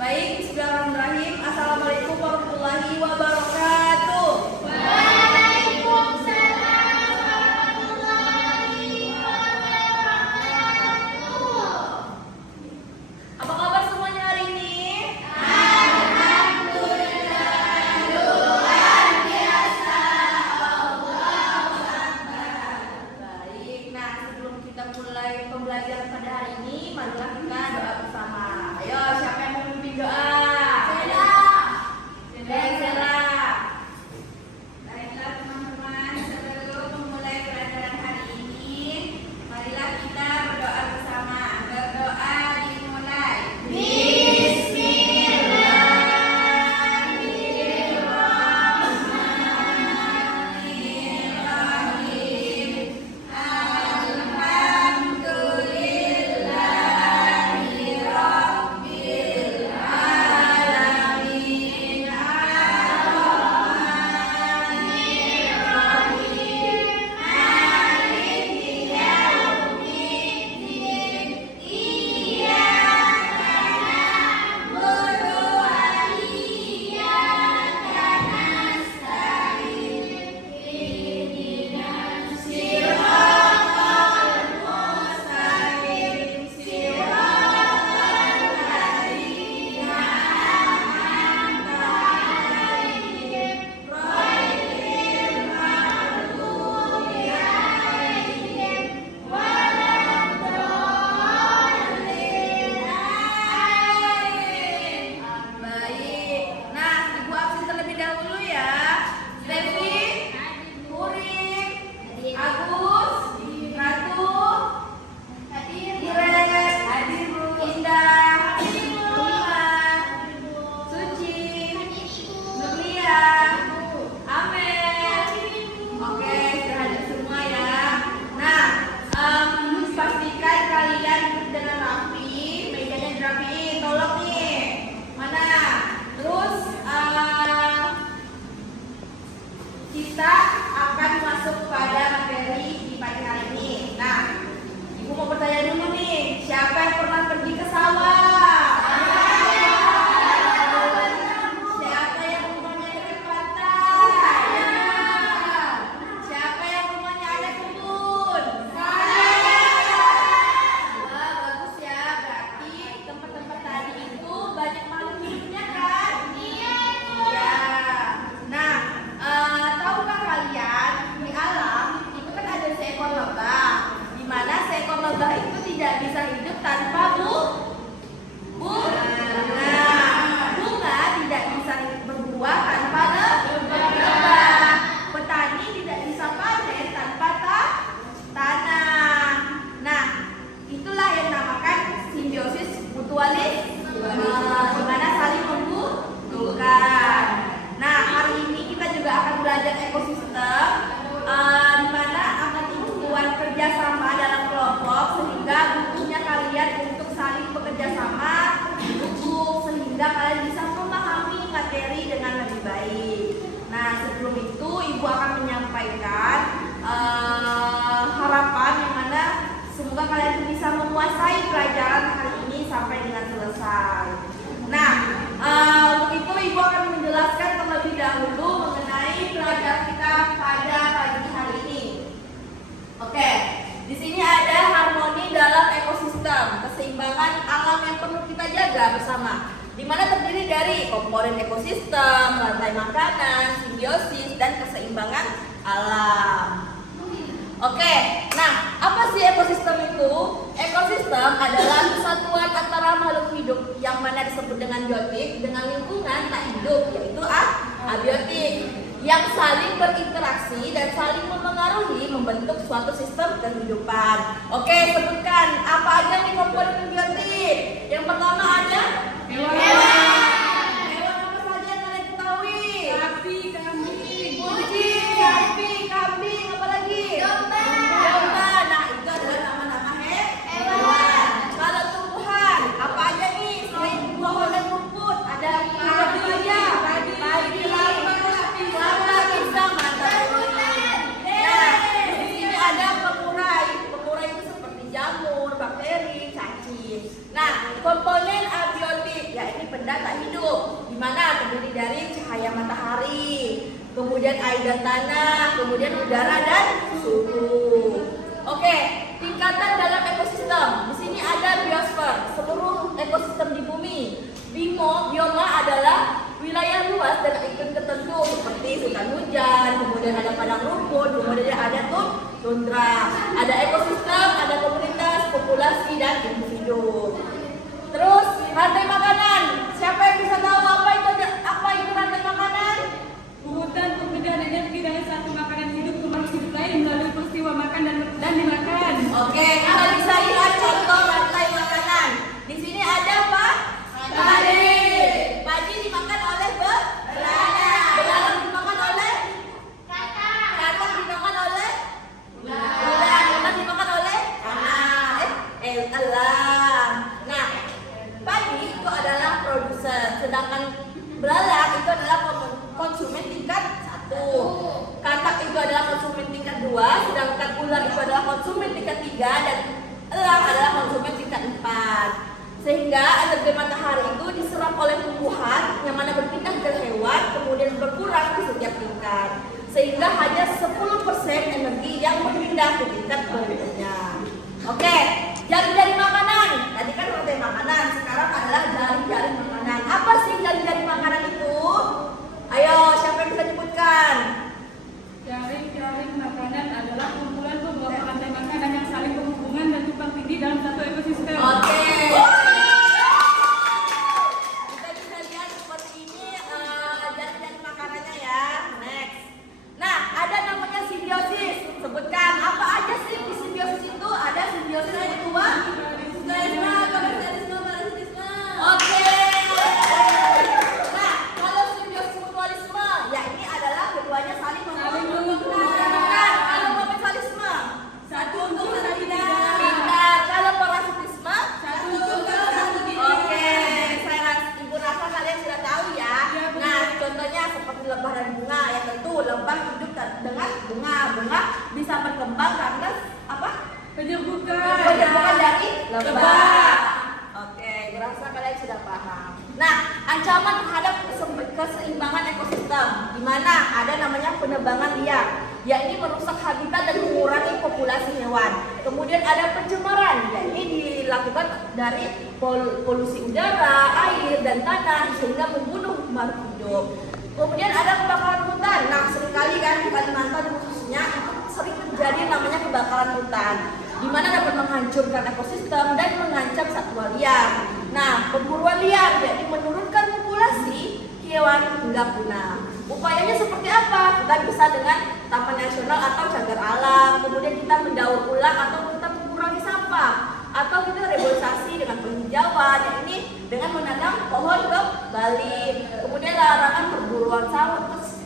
Baik, bismillahirrahmanirrahim. Assalamualaikum warahmatullahi wabarakatuh. Waalaikumsalam warahmatullahi wabarakatuh. Apa kabar semuanya hari ini? Alhamdulillah, luar biasa. Allahu Akbar. Baik, nah sebelum kita mulai pembelajaran pada hari ini, marilah kita doa bersama. Ayo, siapa yang mau memimpin doa? Sela. Baiklah teman-teman, sebelum memulai pelajaran hari ini, marilah kita berdoa bersama. Berdoa dimulai. Bismillahirrahmanirrahim. Alhamdulillahi rabbil alamin. Ar-Rahmanir-Rahim. Maliki yaumiddin. Iyyaka na'budu wa iyyaka nasta'in. Ihdinas siratal mustaqim. Siratal ladzina an'amta 'alaihim ghairil maghdubi 'alaihim waladdallin. Amin. Baik. Nah, Ibu absen terlebih dahulu ya. Devi, Puring, Agus, Ratu, Iren, Indah, Iman, Suci, Nuria, Amen. Oke, terhadap semua ya. Nah, pastikan kalian duduk dengan rapi, mejanya dirapiin, tolong nih. Mana? Terus kita akan masuk pada materi di pagi hari ini. Nah, Ibu mau bertanya dulu nih, siapa yang pernah pergi ke sawah? Siapa yang rumahnya dekat pantai? Siapa yang rumahnya ada kebun? Wah, bagus ya. Berarti tempat-tempat tadi itu banyak makhluk hidupnya kan? Iya. Nah, tahukah kalian di alam itu kan ada seekor lebah, di mana seekor lebah itu tidak bisa hidup tanpa bunga. Bunga tidak bisa berbuah tanpa lebah. Petani tidak bisa panen tanpa tanah. Nah, itulah yang dinamakan simbiosis mutualis, di mana saling membutuhkan. Nah, hari ini kita juga akan belajar ekosistem, di mana akan membuat kerjasama dalam kelompok sehingga butuhnya kalian untuk saling bekerja sama, duduk sehingga kalian bisa memahami materi dengan lebih baik. Nah, sebelum itu Ibu akan menyampaikan harapan yang mana semoga kalian bisa menguasai pelajaran hari ini sampai dengan selesai. Nah, untuk itu Ibu akan menjelaskan terlebih dahulu mengenai pelajaran kita pada pagi hari ini. Oke, di sini ada harmoni dalam ekosistem, keseimbangan alam yang perlu kita jaga bersama, di mana terdiri dari komponen ekosistem, rantai makanan, simbiosis, dan keseimbangan alam. Oke, nah apa sih ekosistem itu? Ekosistem adalah kesatuan antara makhluk hidup yang mana disebut dengan biotik dengan lingkungan tak hidup, yaitu abiotik, yang saling berinteraksi dan saling mempengaruhi membentuk suatu sistem kehidupan. Oke, sebutkan apa aja nih komponen biotik. Yang pertama ada hewan. Hewan apa saja yang kalian ketahui? Sapi, kambing, Kucing, sapi, kambing, apa lagi? Domba. Nah, itu adalah nama-nama hewan. Kalau tumbuhan, apa aja nih? Selain pohon dan rumput, ada apa aja? Padi, kelapa, pisang, mantap. Nah, di sini ada pengurai. Pengurai itu seperti jamur, bakteri, cacing. Nah, komponen abiotik. benda tak hidup, di mana terdiri dari cahaya matahari, kemudian air dan tanah, kemudian udara dan suhu. Oke, tingkatan dalam ekosistem. Di sini ada biosfer, seluruh ekosistem di bumi. Bioma adalah wilayah luas dan iklim tertentu seperti hutan hujan, kemudian ada padang rumput, kemudian ada tundra. Ada ekosistem, ada komunitas, populasi dan individu. Terus rantai makanan. Siapa yang bisa tahu apa itu rantai makanan? Hutan perbedaan energi dari satu makanan hidup ke makhluk hidup lain melalui peristiwa makan dan dimakan. Oke, kita bisa lihat contoh rantai makanan. Di sini ada apa? Padi. Padi dimakan oleh belalang. Belalang dimakan oleh katak. Katak dimakan oleh ular. Ular dimakan oleh elang. Nah, padi itu adalah produser, sedangkan belalang itu adalah konsumen tingkat 1. Katak itu adalah konsumen tingkat 2, sedangkan ular itu adalah konsumen tingkat 3 dan elang adalah konsumen tingkat 4. Sehingga energi matahari itu diserap oleh tumbuhan yang mana berpindah ke hewan, kemudian berkurang di setiap tingkat. Sehingga hanya 10% energi yang berpindah ke tingkat berikutnya. Oke, jari-jari makanan. Tadi kan rantai makanan, sekarang adalah jari-jari makanan. Apa sih jari-jari makanan itu? Ayo, siapa yang bisa nyebutkan? Jaring-jaring makanan adalah kumpulan beberapa rantai makanan yang saling berhubungan dan tumpang tindih dalam satu ekosistem. Oke. Kita bisa lihat seperti ini jari-jari makanannya ya. Next. Nah, ada namanya simbiosis. Sebutkan apa aja sih di simbiosis itu? Ada simbiosis yang kedua. Oke. Nah, kalau simbiosis mutualisme, ya ini adalah keduanya saling menguntungkan. Kalau komensalisme, Satu untuk satu tidak. pintar. Kalau parasitisme, Satu untuk satu tidak. oke, ibu rasa kalian sudah tahu ya. Nah, contohnya seperti lebah dan bunga, ya tentu lebah hidup dengan bunga bisa berkembang karena apa? Penyerbukan dari lebah. Oke, rasa kalian sudah paham. Nah, ancaman terhadap keseimbangan ekosistem, di mana ada namanya penebangan liar, yakni merusak habitat dan mengurangi populasi hewan. Kemudian ada pencemaran, yakni dilakukan dari polusi udara, air, dan tanah sehingga membunuh makhluk hidup. Kemudian ada kebakaran hutan. Nah, seringkali kan di Kalimantan khususnya itu sering terjadi namanya kebakaran hutan, di mana dapat menghancurkan ekosistem dan mengancam satwa liar. Nah, pemburuan liar yakni menurunkan populasi hewan hingga punah. Upayanya seperti apa? Kita bisa dengan taman nasional atau cagar alam, kemudian kita mendaur ulang atau kita mengurangi sampah, atau kita reboisasi dengan penghijauan, yakni dengan menanam pohon kembali. Kemudian larangan perburuan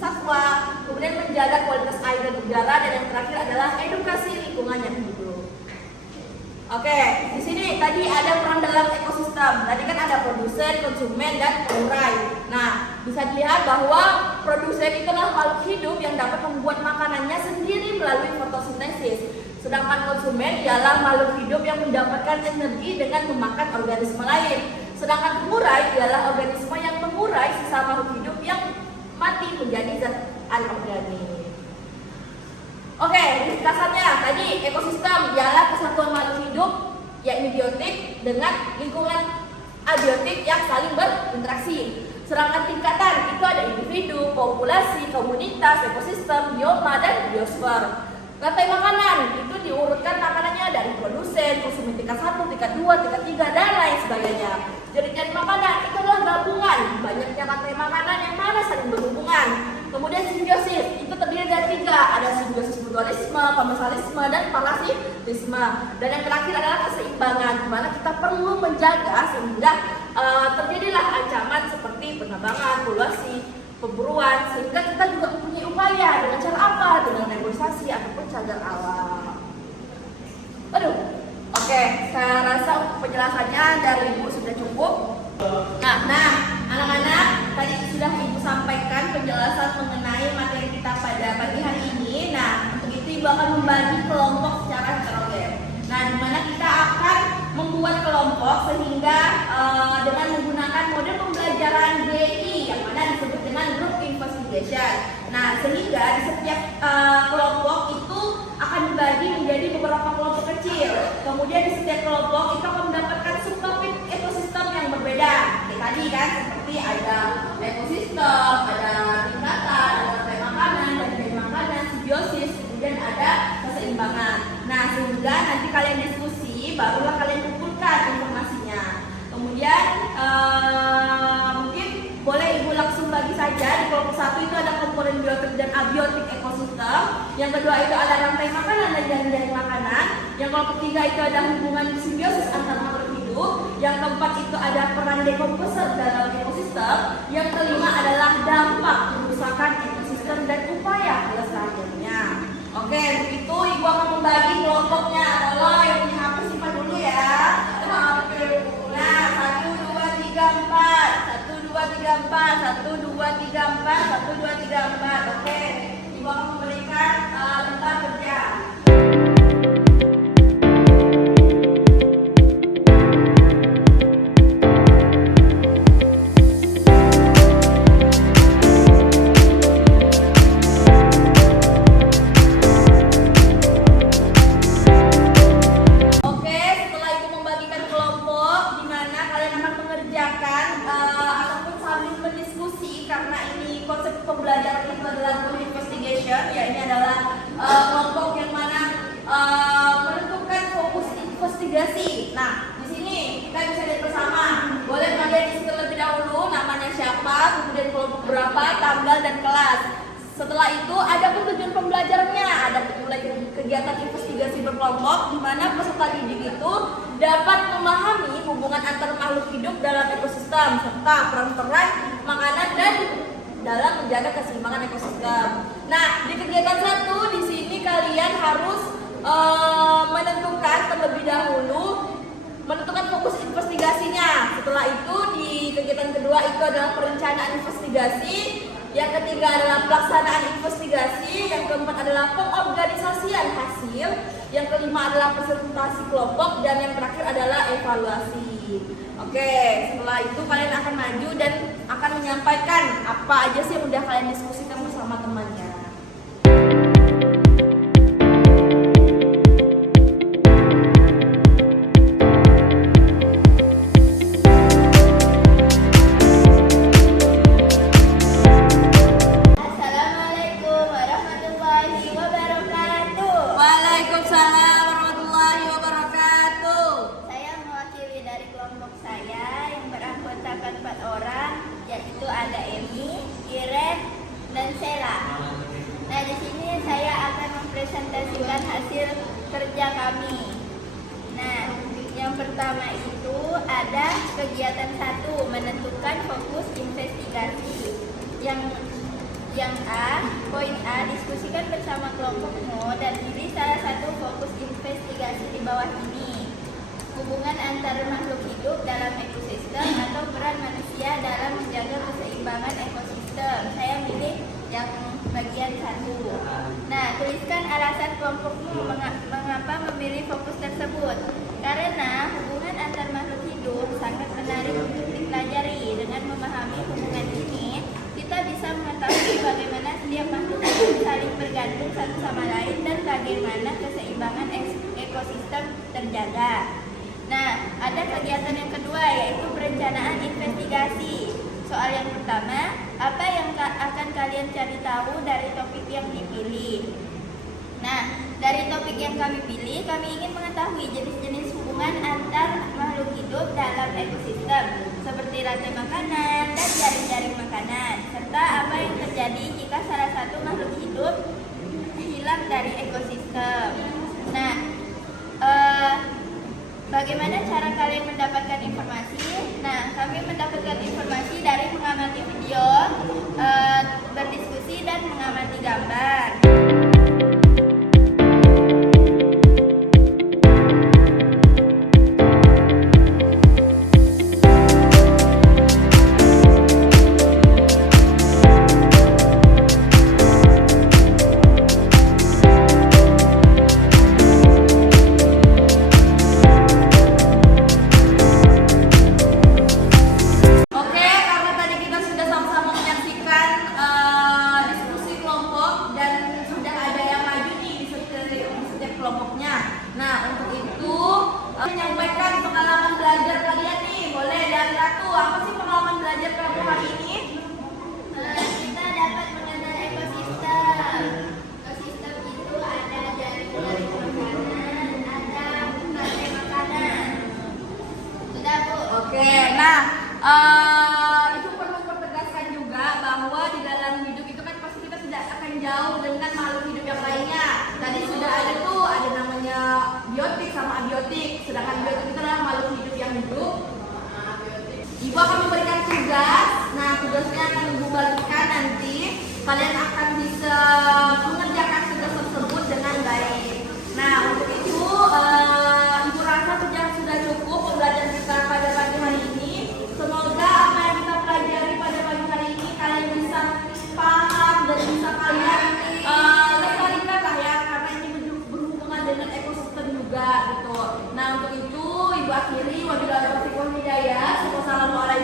satwa, kemudian menjaga kualitas air dan udara, dan yang terakhir adalah edukasi lingkungan yang hidup. Oke, di sini tadi ada peran dalam ekosistem. Tadi kan ada produsen, konsumen, dan pengurai. Nah, bisa dilihat bahwa produsen itu adalah makhluk hidup yang dapat membuat makanannya sendiri melalui fotosintesis. Sedangkan konsumen ialah makhluk hidup yang mendapatkan energi dengan memakan organisme lain. Sedangkan pengurai ialah organisme yang mengurai sisa makhluk hidup yang mati menjadi zat anorganik. Oke, ringkasannya tadi ekosistem ialah kesatuan makhluk hidup yakni biotik dengan lingkungan abiotik yang saling berinteraksi. Sedangkan tingkatan itu ada individu, populasi, komunitas, ekosistem, bioma, dan biosfer. Rantai makanan itu diurutkan makanannya dari produsen, konsumen tingkat 1, tingkat 2, tingkat 3, dan lain sebagainya. Jadi makanan itu adalah gabungan banyaknya rantai makanan yang mana saling berhubungan. Kemudian simbiosis itu terdiri dari 3, ada simbiosis mutualisme, komensalisme, dan parasitisme. Dan yang terakhir adalah keseimbangan, di mana kita perlu menjaga sehingga terjadilah ancaman seperti penebangan, polusi, pemburuan, sehingga kita juga mempunyai upaya dengan cara apa? Dengan reboisasi ataupun cagar alam. Aduh, oke, saya rasa untuk penjelasannya dari Ibu sudah cukup. Nah, anak-anak, tadi sudah Ibu sampaikan penjelasan mengenai materi kita pada pagi hari ini. Nah, untuk itu Ibu akan membagi kelompok secara heterogen. Nah, di mana kita akan membuat kelompok sehingga dengan menggunakan model pembelajaran investigation. Nah, sehingga di setiap kelompok itu akan dibagi menjadi beberapa kelompok kecil. Kemudian di setiap kelompok itu akan mendapatkan subtopik ekosistem yang berbeda. Kayak tadi kan, seperti ada ekosistem, ada tingkatan, ada rantai makanan, rantai makanan, simbiosis, kemudian ada keseimbangan. Nah, sehingga nanti kalian diskusi, barulah kalian kumpulkan informasinya. Kemudian mungkin boleh Ibu langsung bagi saja. Di kelompok 1 itu ada komponen biotik dan abiotik ekosistem. Yang kedua itu ada rantai makanan dan jaring-jaring makanan. Yang kelompok 3 itu ada hubungan simbiosis antar makhluk hidup. Yang keempat itu ada peran dekomposer dalam ekosistem. Yang kelima adalah dampak kerusakan ekosistem dan upaya pelestariannya. Oke, begitu Ibu akan membagi kelompoknya. Tolong yang punya HP simpan dulu ya. Nah, 1, 2, 3, 4. 1, 2, 3, 4. 1, 2, 3, 4. 1, 2, 3, 4. Oke, Ibu akan memberikan tempat kerja. Pembelajaran itu adalah group investigation, ya ini adalah kelompok yang mana menentukan fokus investigasi. Nah, di sini kita bisa lihat bersama. Boleh kalian isi terlebih dahulu namanya siapa, kemudian kelompok berapa, tanggal dan kelas. Setelah itu ada tujuan pembelajarannya, ada mulai kegiatan investigasi berkelompok di mana peserta didik itu dapat memahami hubungan antar makhluk hidup dalam ekosistem serta peran-peran makanan dan dalam menjaga keseimbangan ekosistem. Nah, di kegiatan 1 di sini kalian harus menentukan terlebih dahulu fokus investigasinya. Setelah itu di kegiatan kedua itu adalah perencanaan investigasi. Yang ketiga adalah pelaksanaan investigasi. Yang keempat adalah pengorganisasian hasil. Yang kelima adalah presentasi kelompok dan yang terakhir adalah evaluasi. Oke, setelah itu kalian akan maju dan akan menyampaikan apa aja sih yang udah kalian diskusikan bersama temannya. Assalamualaikum warahmatullahi wabarakatuh. Waalaikumsalam warahmatullahi wabarakatuh. Saya mewakili dari kelompok saya yang beranggotakan 4 orang, yaitu ada Emi, Iren, dan Sela. Nah, di sini saya akan mempresentasikan hasil kerja kami. Nah, yang pertama itu ada kegiatan 1, menentukan fokus investigasi. Yang A, poin A, diskusikan bersama kelompokmu dan pilih salah satu fokus investigasi di bawah ini. Hubungan antar makhluk hidup dalam ekosistem atau peran manusia dalam menjaga keseimbangan ekosistem. Saya pilih yang bagian 1. Nah, tuliskan alasan kelompokmu mengapa memilih fokus tersebut. Karena hubungan antar makhluk hidup sangat menarik untuk dipelajari. Dengan memahami hubungan ini, kita bisa mengetahui bagaimana setiap makhluk hidup saling bergantung satu sama lain dan bagaimana keseimbangan ekosistem terjaga. Nah, ada kegiatan yang kedua yaitu perencanaan investigasi. Soal yang pertama, apa yang akan kalian cari tahu dari topik yang dipilih? Nah, dari topik yang kami pilih, kami ingin mengetahui jenis-jenis hubungan antar makhluk hidup dalam ekosistem, seperti rantai makanan dan jaring-jaring makanan, serta apa yang terjadi jika salah satu makhluk hidup hilang dari ekosistem. Nah, bagaimana cara kalian mendapatkan informasi? Nah, kami mendapatkan informasi dari mengamati video, berdiskusi, dan mengamati gambar. Sedangkan biotik itu adalah makhluk hidup yang hidup. Ibu akan memberikan tugas. Nah, tugasnya akan Ibu bagikan nanti. Kalian akan bisa mengerjakan tugas tersebut dengan baik. Nah, untuk itu Ibu rasa sudah cukup pembelajaran kita pada pagi hari ini. Semoga apa yang kita pelajari pada pagi hari ini kalian bisa paham dan bisa kalian lestarikan lah ya, karena ini berhubungan dengan ekosistem juga gitu. Nah, untuk itu Ibu akhiri wabillahi taufiq wal hidayah. Wassalamualaikum